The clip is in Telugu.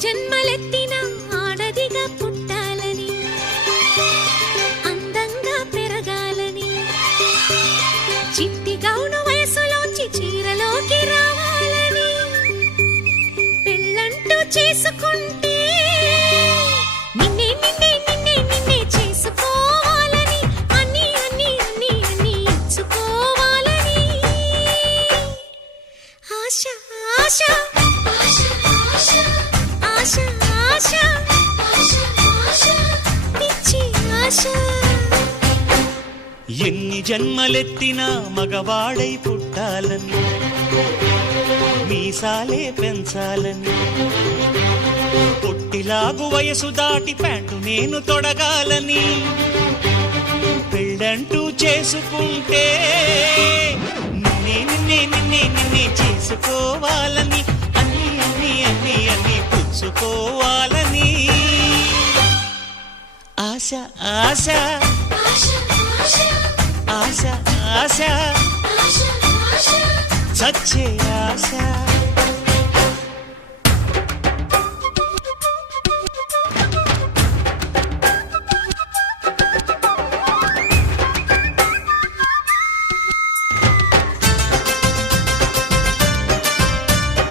జన్మలెత్తిన ఆడదిగా పుట్టాలని, అందంగా పెరగాలని, చిట్టి గౌను వయసులోంచి చీరలోకి రావాలని, పెళ్ళంటూ చేసుకుంటే నిన్నే నిన్నే నిన్నే నిన్నే చేసుకోవాలని, అన్ని అన్ని అన్ని అన్ని ఇచ్చుకోవాలని ఆశ ఆశ ఆశ ఆశ ఆశ పిచ్చి ఆశ. ఎన్ని జన్మలెత్తినా మగవాడై పుట్టాలని, మీసాలే పెంచాలని, పొట్టిలాగు వయసు దాటి ప్యాంటు నేను తొడగాలని, పెళ్ళంటూ చేసుకుంటే నిన్నే నిన్నే నిన్నే నిన్నే చేసుకోవాలని, అన్ని అన్ని అన్ని అన్ని పుచ్చుకోవాలని ఆశ ఆశ ఆశ ఆశ చచ్చే ఆశ.